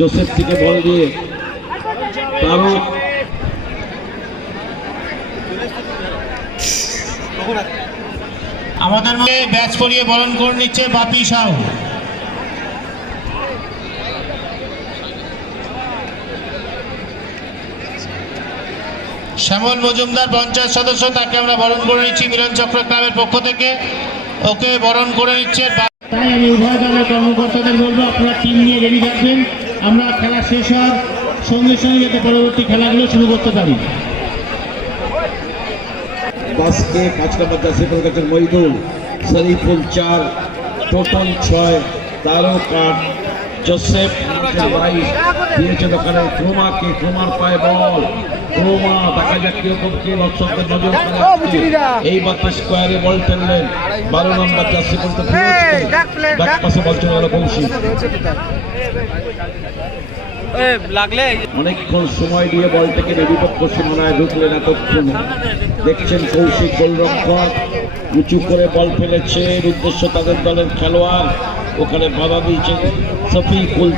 Joseph থেকে বল দিয়ে তারক আমাদের মধ্যে ব্যাচ পরিয়ে বরণ করে নিচ্ছে বাপি সাউ। শ্যামল মজুমদার পঞ্চায়েত সদস্য, তাকে আমরা বরণ করে নিচ্ছি মিলন চক্র ক্লাবের পক্ষ থেকে। ওকে বরণ করে নিচ্ছে। তাই আমি উভয় দলের কর্মকর্তাদের বলবো আপনারা টিম নিয়ে রেডি থাকবেন, আমরা খেলা শেষ হওয়ার সঙ্গে সঙ্গে যাতে পরবর্তী খেলাগুলো শুরু করতে পারি। বাসকে 5 নম্বর জার্সি পরে গেছেন মহিদুল, শরীফুল 4, টোটন 6, তারক 8, জোসেফ 22 দিয়েছেন ওখানে ক্রোমাকে। ক্রোমার পায়ে বল, ক্রোমা দেখা যাক কিরকম কি দর্শকদের নজর এই বাতা স্কোয়ারে বল ফেললেন 12 নম্বর জার্সি পরে ব্যাক পাশে বল চলে গেল কৌশিক। অনেকক্ষণ সময় দিয়ে বলটাকে বিপক্ষ সীমানায় ঢুকলেন এতক্ষণ। দেখছেন কৌশিক গোলরক্ষক উঁচু করে বল ফেলেছে, উদ্দেশ্য তাদের দলের খেলোয়াড়, ওখানে বাধা দিয়েছে শফিকুল।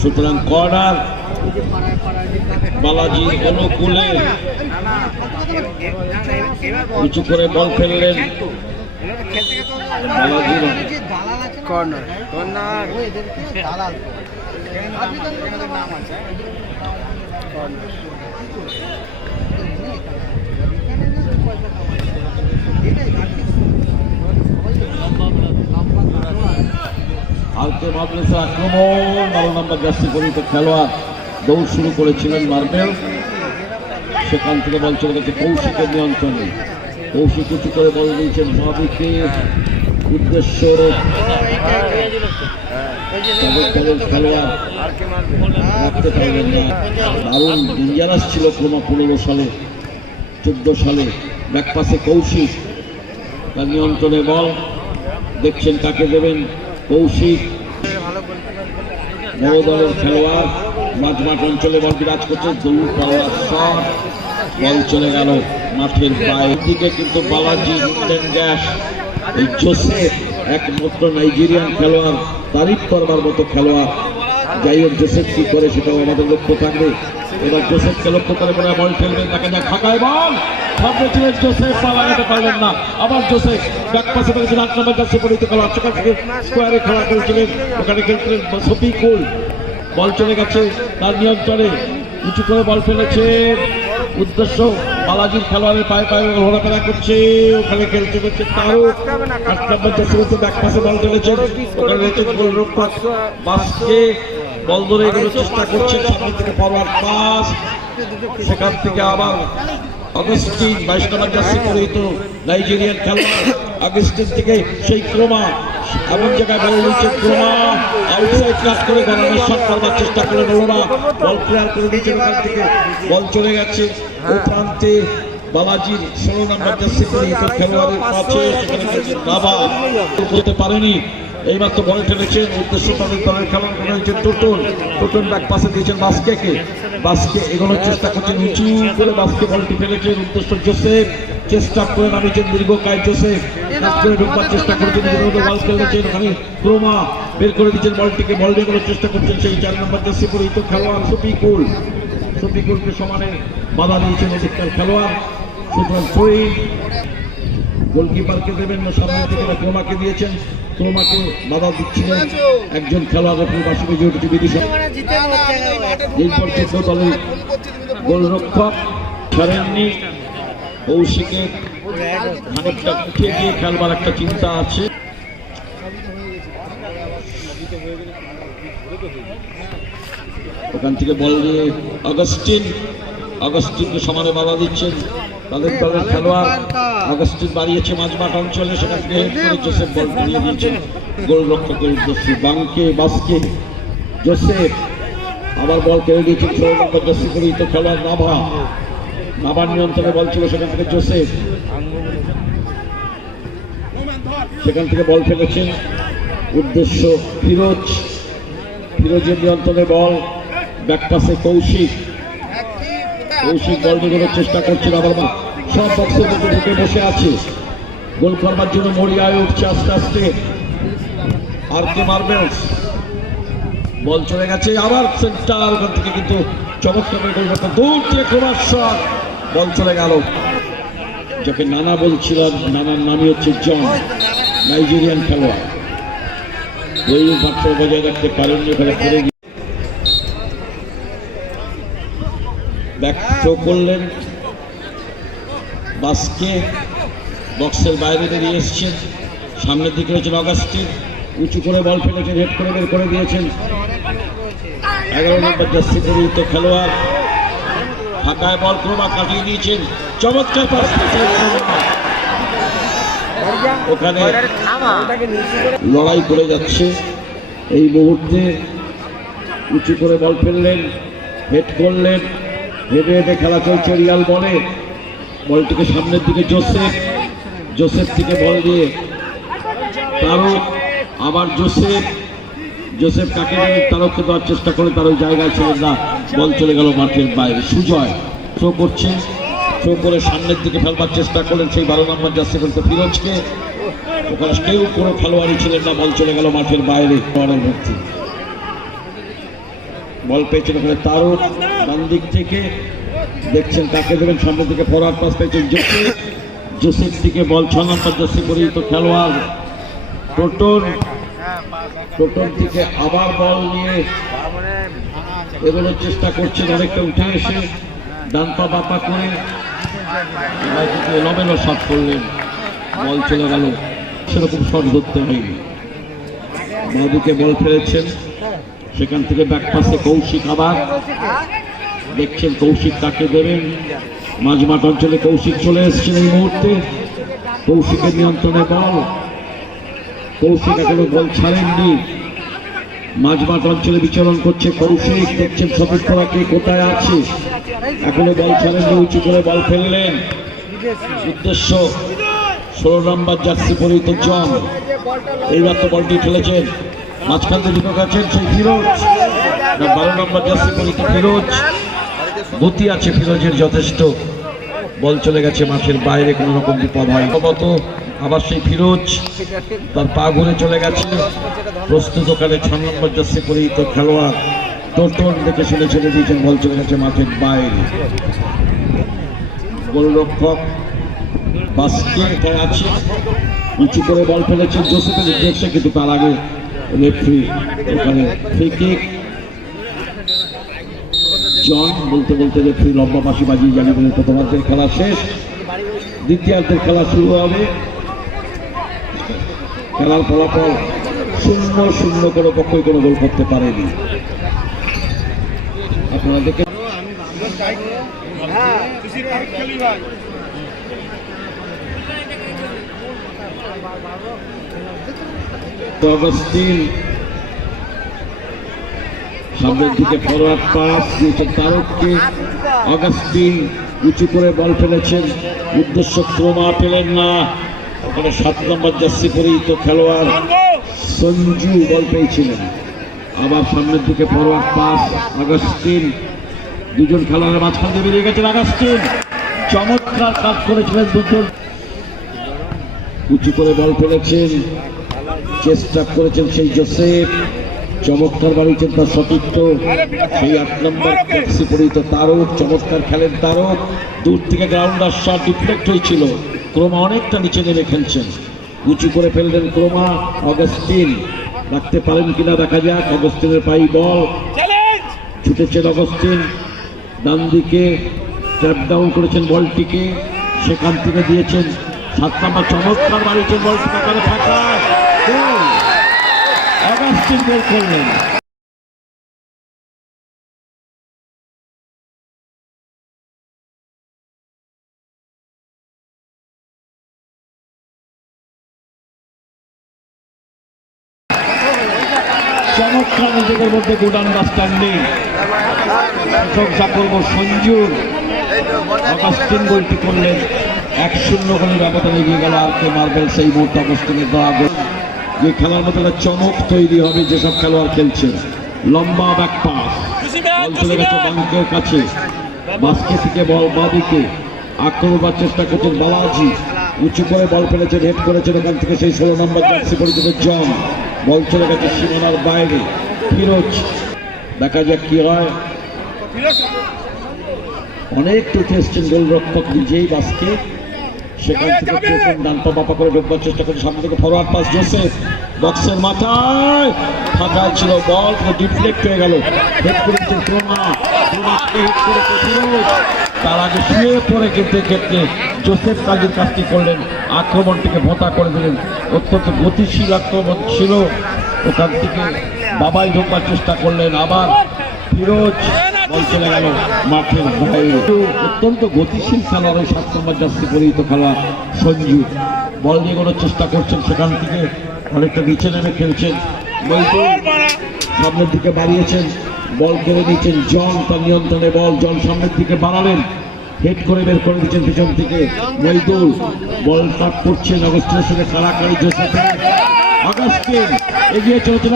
সুতরাং কর্নার বালাজি অনুকূলে উঁচু করে বল ফেললেন বালাজি। কর্নার আলতে মাদ্রাসা আক্রমণ, 12 নম্বর জার্সি পরিহিত খেলোয়াড় দৌড় শুরু করেছিলেন মার্বেল, সেখান থেকে বল চলে গেছে কৌশিকের নিয়ন্ত্রণে। কৌশিক উঁচু করে বল দিয়েছেন মাবিকে, উদ্দেশ্য খেলোয়াড় রাখতে পারবেন না। দারুণ ডেঞ্জারাস ছিল ক্রমা 15 সালে 14 সালে। ব্যাকপাসে কৌশিক, তার নিয়ন্ত্রণে বল, দেখছেন কাকে দেবেন। কৌশিক বড় দলের খেলোয়াড়, মাঝমাঠ অঞ্চলে বল বিরাজ করছে, দৌড় পাওয়ার শট, বল চলে গেল মাঠের বাইরের দিকে। কিন্তু বালাজি গ্যাস এই জোসেফ একমাত্র নাইজেরিয়ান খেলোয়াড়, তারিফ করবার মতো খেলোয়াড়। যাই হোক জোসেফ কি করে সেটাও আমাদের লক্ষ্য থাকবে। এবার জোসেফকে লক্ষ্য করে মনে বল খেলবেন, তাকে যা ফাঁকায় বল সামনে ছিলেন জোসেফ, পা লাগাতে পারলেন না। আবার জোসেফ ব্যাক পাশে পেরেছেন 8 নম্বর জার্সি পরিহিত খেলোয়াড়, সেখান থেকে স্কোয়ারে খেলা করেছিলেন, ওখানে খেলছিলেন শফিকুল। বল চলে গেছে তার নিয়ন্ত্রণে, উঁচু করে বল ফেলেছে, উদ্দেশ্য বালাজির খেলোয়াড়ের পায়ে পায়ে ঘোরাফেরা করছে, ওখানে খেলতে করছে তারক। 8 নম্বর জার্সি পরিহিত ব্যাক পাশে বল ফেলেছেন, ওখানে রয়েছেন গোলরক্ষক বাসকে, বল ধরে এগোনোর চেষ্টা করছেন, সামনে থেকে ফরওয়ার্ড পাস, সেখান থেকে আবার অগস্টিন 22 নম্বর জার্সি পরিহিত নাইজেরিয়ান খেলোয়াড়, অগস্টিন থেকে সেই ক্রোমা এমন জায়গায় বল নিচ্ছে, ক্রোমা আউটসাইড কাজ করে গণানোর শট করবার চেষ্টা করে ওরা বল ক্লিয়ার করে দিচ্ছে, ওখান থেকে বল চলে গেছে ও প্রান্তে বালাজির 16 নম্বর জার্সি পরিহিত খেলোয়াড়ের কাছে, সেখানে নাভা করতে পারেনি। এইমাত্র বল ফেলেছেন, উদ্দেশ্য তাদের দলের খেলোয়াড় হয়েছেন টোটন। টোটন ব্যাক পাশে দিয়েছেন বাস্কেকে, বাস্কে এগোনোর চেষ্টা করছেন, উঁচু করে বাস্কে বলটি ফেলেছেন, উদ্দেশ্য জোসেফ চেষ্টা করে নামিয়েছেন দীর্ঘকায় জোসেফ, করে ঢুকবার চেষ্টা করেছেন, বল খেলেছেন, ওখানে ক্রোমা বের করে দিচ্ছেন বলটিকে, বল এগোনোর চেষ্টা করছেন সেই 4 নম্বর জার্সি পরিহিত খেলোয়াড় শফিকুল। শফিকুলকে সমানে বাধা দিয়েছেন অধিকার খেলোয়াড়। সুতরাং গোলকিপারকে দেবেন না, সামনে থেকে ক্রোমাকে দিয়েছেন, ক্রোমাকে বাধা দিচ্ছিলেন একজন খেলোয়াড়ের প্রবাসী জড়িত বিদেশে। এই পর্যন্ত দলের গোলরক্ষক ছাড়েননি, কৌশিকের খানিকটা উঠে গিয়ে খেলবার একটা চিন্তা আছে। ওখান থেকে বল দিয়ে অগস্টিনকে সমানে বাধা দিচ্ছেন তাদের দলের খেলোয়াড়। অগস্টিন বাড়িয়েছে মাঝমাঠ অঞ্চলে, সেখান থেকে জোসেফ বল ফিরিয়ে দিয়েছেন গোলরক্ষকের উদ্দেশ্যে। বাসকে জোসেফ আবার বল কেড়ে দিয়েছেন 16 নম্বর জার্সি পরিহিত খেলোয়াড় নাভার নিয়ন্ত্রণে বল ছিল, সেখান থেকে জোসেফ, সেখান থেকে বল ফেলেছেন, উদ্দেশ্য ফিরোজের নিয়ন্ত্রণে বল, ব্যাক পাশে কৌশিক বল নিয়ে চেষ্টা করছেন, আবার সব বক্সের মধ্যে ঢুকে বসে আছে গোল করবার জন্য মরিয়ায় উঠছে আস্তে আস্তে আর কে মার্বেলস। বল চলে গেছে আবার সেন্টার, ওখান থেকে কিন্তু চমৎকার গোল করতে দূর থেকে ক্রমাশ শট, বল চলে গেল। যাকে নানা বলছিলাম, নানার নামই হচ্ছে জন, নাইজেরিয়ান খেলোয়াড়। ওই ভারসাম্য বজায় রাখতে পারেননি, ওখানে পড়ে গিয়ে ব্যাক থ্রো করলেন, বাসকে বক্সের বাইরে বেরিয়ে এসছেন। সামনের দিকে রয়েছেন অগাস্টিন, উঁচু করে বল ফেলেছেন, হেড করে বের করে দিয়েছেন। 11 নম্বর জার্সি পরিহিত খেলোয়াড়, ফাঁকায় বল ক্রমা কাটিয়ে দিয়েছেন, চমৎকার পাস ওখানে লড়াই করে যাচ্ছে। এই মুহূর্তে উঁচু করে বল ফেললেন, হেড করলেন, হেডে হেডে খেলা চলছে রিয়াল বলে। বলটিকে সামনের দিকে জোসেফ থেকে বল দিয়ে তারক, আবার জোসেফ কাকে তারককে দেওয়ার চেষ্টা করে, তার ওই জায়গায় ছিলেন না, বল চলে গেল মাঠের বাইরে। সুজয় থ্রো করছে, থ্রো করে সামনের দিকে ফেলবার চেষ্টা করলেন সেই 12 নম্বর জার্সি পরিহিত ফিরোজকে। ওখানে কেউ কোনো খেলোয়াড়ই ছিলেন না, বল চলে গেল মাঠের বাইরে। মধ্যে বল পেয়েছেন ওখানে তারক, ডান দিক থেকে দেখছেন কাকে দেবেন, সামনের দিকে ফরওয়ার্ড পাস পেয়েছেন জোসেফ থেকে বল 6 নম্বর জার্সি পরিহিত খেলোয়াড় টোটন থেকে আবার বল নিয়ে এগোনোর চেষ্টা করছেন, অনেকটা উঠে এসে ডান পা বাপা করে এলোমেলো শট করলেন, বল চলে গেল। সেরকম শট ধরতে হয়নি। বাদিকে বল ফেলেছেন, সেখান থেকে ব্যাক পাসে কৌশিক, আবার দেখছেন কৌশিক কাকে দেবেন। মাঝমাঠ অঞ্চলে কৌশিক চলে এসছেন এই মুহূর্তে, কৌশিকের নিয়ন্ত্রণে বল, কৌশিক এখনো বল ছাড়েননি। মাঝমাঠ অঞ্চলে বিচরণ করছে কৌশিক, দেখছেন সবুজ পরাকে কোথায় আছে, এখনো বল ছাড়েননি, উঁচু করে বল ফেললেন। উদ্দেশ্য 16 নম্বর জার্সি পরিহিত জন, এইবার তো বলটি খেলেছেন, মাঝখান থেকে ঢুকে গেছেন সেই ফিরোজ, 12 নম্বর জার্সি পরিহিত ফিরোজ। গতি আছে ফিরোজের যথেষ্ট, বল চলে গেছে মাঠের বাইরে, কোনো রকম বিপদ হয় মতো। আবার সেই ফিরোজ, তার পা ঘুরে চলে গেছে, প্রস্তুত ওখানে 6 নম্বর জার্সি পরিহিত খেলোয়াড় টোটন, দেখে শুনে ছেড়ে দিয়েছেন, বল চলে গেছে মাঠের বাইরে। গোলরক্ষক বাস্কে আছে, উঁচু করে বল ফেলেছেন জোসেফের উদ্দেশ্যে, কিন্তু তার আগে রেফারি ওখানে ফ্রি কিক। জন বলতে বলতে রেফারি লম্বা বাঁশি বাজিয়ে জানিয়ে দিলেন প্রথমার্ধের খেলা শেষ, দ্বিতীয়ার্ধের খেলা শুরু হবে। খেলার ফলাফল 0-0, কোনো পক্ষই কোনো গোল করতে পারেনি। আপনারা দেখে অগস্টিন সামনের দিকে ফরওয়ার্ড পাস দিয়েছেন তারককে, অগস্টিন উঁচু করে বল ফেলেছেন, উদ্দেশ্য ক্রমা পেলেন না, ওখানে 7 নম্বর জার্সি পরিহিত খেলোয়াড় সঞ্জু বল পেয়েছিলেন। আবার সামনের দিকে ফরওয়ার্ড পাস, অগস্টিন, দুজন খেলোয়াড়ের মাঝখান দিয়ে বেরিয়ে গেছেন অগস্টিন, চমৎকার কাজ করেছিলেন দুজন। উঁচু করে বল ফেলেছেন, চেষ্টা করেছেন সেই জোসেফ, চমৎকার বাড়িয়েছেন তার সতীর্থ সেই 8 নম্বর জার্সি পরিহিত তারক, চমৎকার খেলেন তারক, দূর থেকে গ্রাউন্ডার শট ডিফ্লেক্ট হয়েছিল, ক্রমা অনেকটা নিচে নেমে খেলছেন, উঁচু করে ফেললেন ক্রমা, অগস্টিন রাখতে পারেন কিনা দেখা যাক। অগস্টিনের পাই বল, ছুটেছেন অগস্টিন, ডান দিকে ট্র্যাপ ডাউন করেছেন বলটিকে, সেখান থেকে দিয়েছেন 7 নম্বর, চমৎকার বাড়িয়েছেন বলটি ফাঁকা, অগাস্টিন গোল করলেন। চমৎকার নিজেদের মধ্যে গুড আন্ডারস্ট্যান্ডিং, প্রশংসা করবো সঞ্জুর। অগাস্টিন গোলটি করলেন, 1-0 গোলের ব্যবধান এগিয়ে গেল আর কে মার্বেল। সেই মুহূর্তে অগাস্টিনের দেওয়া গোল, যে খেলার মতো একটা চমক তৈরি হবে যেসব খেলোয়াড় খেলছে। লম্বা ব্যাক পাস, বল চলে গেছে বাঙ্কের কাছে, বাস্কে থেকে বল বাদিকে, আক্রমণের চেষ্টা করছেন বালাজি, উঁচু করে বল ফেলেছেন, হেড করেছেন এখান থেকে সেই 16 নম্বর জার্সি পরিচিত জন। বল চলে গেছে সীমানার বাইরে। ফিরোজ, দেখা যাক কি হয়। অনেক টুটে এসছেন গোলরক্ষক নিজেই বাসকে, সেখান থেকে ডান পা বাপা করে ঢোকবার চেষ্টা করে সামনে থেকে ফরওয়ার্ড পাস জোসেফ, বক্সের মাথায় ফাঁকা ছিল, বল ডিফ্লেক্ট হয়ে গেল। হেড করেছেন ক্রোমা, হেড করেছে ফিরোজ। তার আগে শুয়ে পড়ে কিন্তু ক্ষেত্রে জোসেফ কাজের কাজটি করলেন, আক্রমণটিকে ভোঁতা করে দিলেন। অত্যন্ত গতিশীল আক্রমণ ছিল, ওখান থেকে বাবাই ঢোকবার চেষ্টা করলেন, আবার ফিরোজ, বল চলে গেল মাঠের বাইরে। অত্যন্ত গতিশীল খেলোয়াড় ওই 7 নম্বর জার্সি পরিহিত খেলোয়াড় সঞ্জু, বল নিয়ে কোনো চেষ্টা করছেন, সেখান থেকে অনেকটা নিচে নেমে খেলছেন। সামনের দিকে বাড়িয়েছেন, বল করে দিয়েছেন জন, তার নিয়ন্ত্রণে বল, জন সামনের দিকে বাড়ালেন, হেড করে বের করে দিচ্ছেন পিছন থেকে মইদুল, বল কাট করছেন অগস্টিনের সঙ্গে কারাকারি জোসেফের। অগাস্টিন এগিয়ে চলছেন,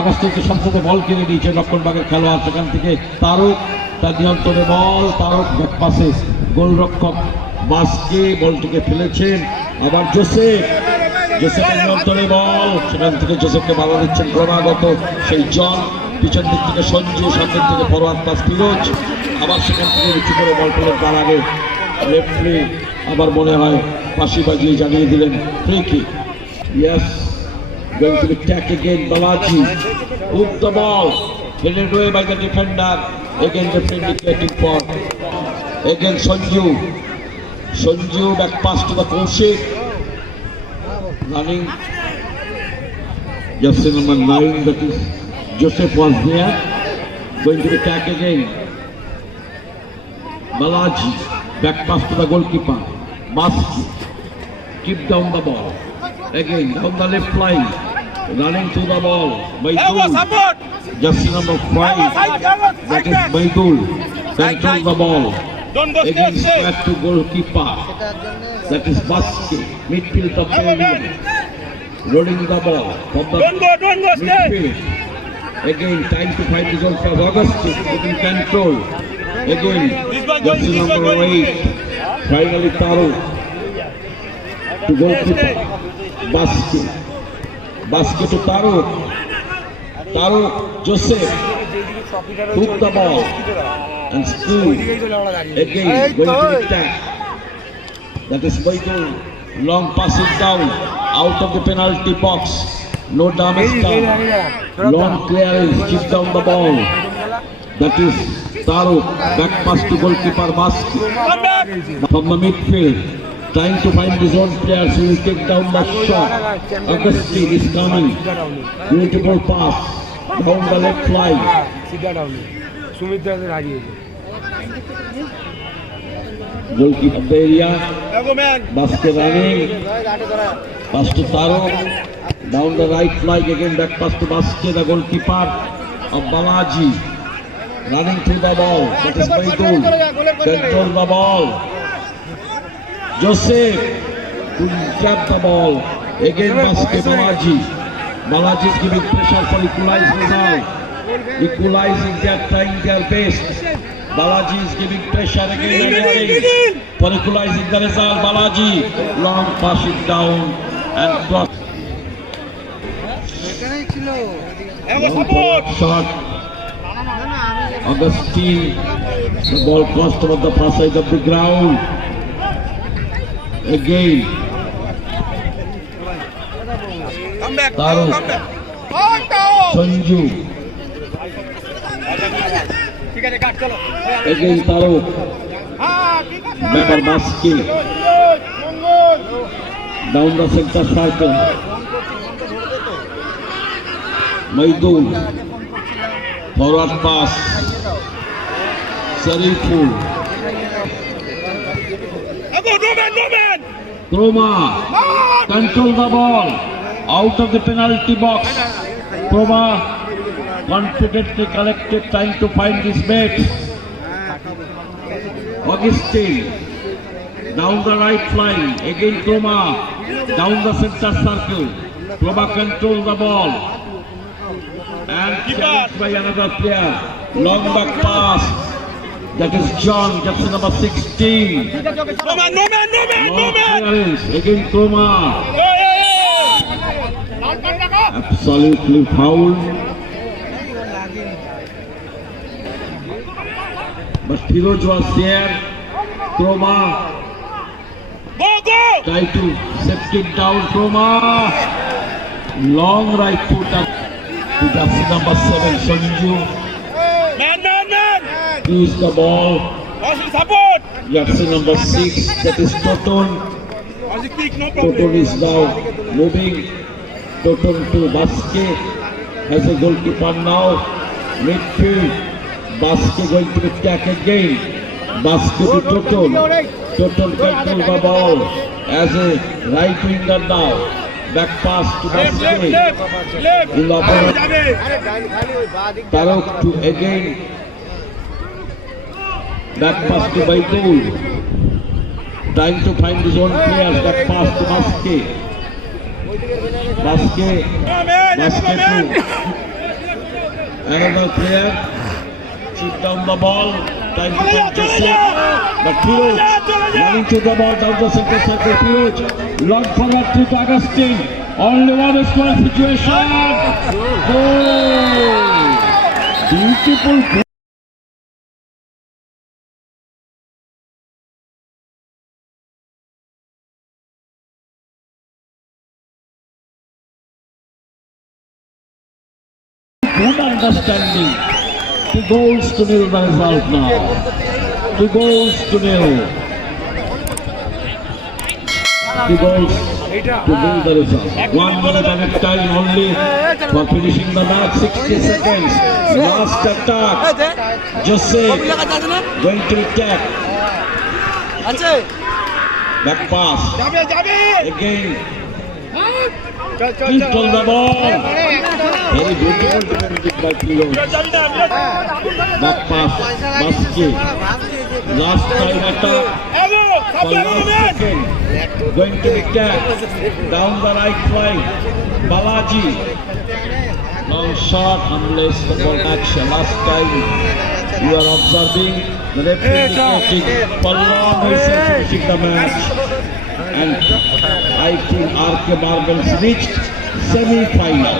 অগাস্টিনকে সম্পূর্ণ বল কিনে দিয়েছে লক্ষণবাগের খেলোয়াড়, সেখান থেকে তারক, তার নিয়ন্ত্রণে বল, তারক ব্যাক পাসে গোলরক্ষক বাসকে বলটিকে ফেলেছেন, আবার জোসেফের নিয়ন্ত্রণে বল, সেখান থেকে জোসেফকে বাধা দিচ্ছেন ক্রমাগত সেই জন, পিছন দিক থেকে সঞ্জু, সামনের থেকে ফরওয়ার্ড পাস ফিরোজ, আবার সেখান থেকে উঁচু করে বল পেলেন, তার আগে রেফারি আবার মনে হয় পাশি বাজিয়ে জানিয়ে দিলেন free kick. Yes, going to attack again Balaji, hook the ball, headed away by the defender, again the indicating for, again Sanju, back pass to the Kaushik, running, jersey number 9, that is Joseph was there, going to attack again, Balaji, back pass to the goalkeeper, Baski, keep down the ball, again down the left line, running to the ball, Maidul, jersey number 5, that is Maidul, control the ball, again square to goalkeeper, that is Baski, midfield of the area, rolling the ball from the midfield, again time to find the zone for Augustin, taking control, again jersey number 8, finally Taru, to goalkeeper, Baski to Taru, Joseph, took the ball and still again going to attack, that is Maidul, long passing down out of the penalty box, no damage done, long clearance, keep down the ball, that is Taru, back pass to goalkeeper Baski, from the midfield, trying to find his own players who will take down the shot. Augustine is coming, beautiful pass down the left line, goalkeeper of the area, Baski running, pass to Taru, down the right line, again back pass to Baski, the goalkeeper of Balaji, running through the ball, that is Maidul, control the ball, Joseph to grab the ball, again Baski, Balaji is giving pressure for equalizing, they are trying their best, Balaji is giving pressure again and again for equalizing the result, Balaji, long pass it down and cross, shot, Augustine, the ball crossed over the far side of the ground, again Taru, Sanju, again Taru, member Baski, down the center circle, Maidul, forward pass, Sariful, Kroma, control the ball, out of the penalty box, Kroma confidently collected, trying to find his mate, Augustine, down the right line, again Kroma, down the center circle, Kroma control the ball, and challenged by another player, long back pass, That is John, jersey number 16. Long clearance, again Kroma. Absolutely foul. But Firoj was there. Kroma tried to set it down. Kroma, long right foot up to jersey number 7, Sanju. Use the ball. Jersey number 6, that is Toton. Toton is now moving. Toton to Baske. Has a goalkeeper now. Midfield. Baske going to attack again. Baske to Toton. Toton control the ball as a right winger now. Back pass to Baske. Tarok to again. Back pass to Baitul. Trying to find his own players. Back pass to Baske. Baske to another player. Chip down the ball. Trying to find Joseph. But Firoj running to the ball down the center circle. Firoj long forward to Augustine. Only one score situation. Goal. Beautiful. Good understanding. 2 goals to nil the result now. 2 goals to nil. 2 goals to nil the result. 1 minute and a time only for finishing the match. 60 seconds. Last attack. Joseph going to attack. Back pass. Again. Control the ball. Very beautiful defending by Firoj. Back pass, Baske. Last time attack. For last second. Going to attack. Down the right flank. Balaji. Long shot unless the ball action. Last time you are observing the referee indicating Pallon is finishing the match. And I think RK Marbles reached semi-final.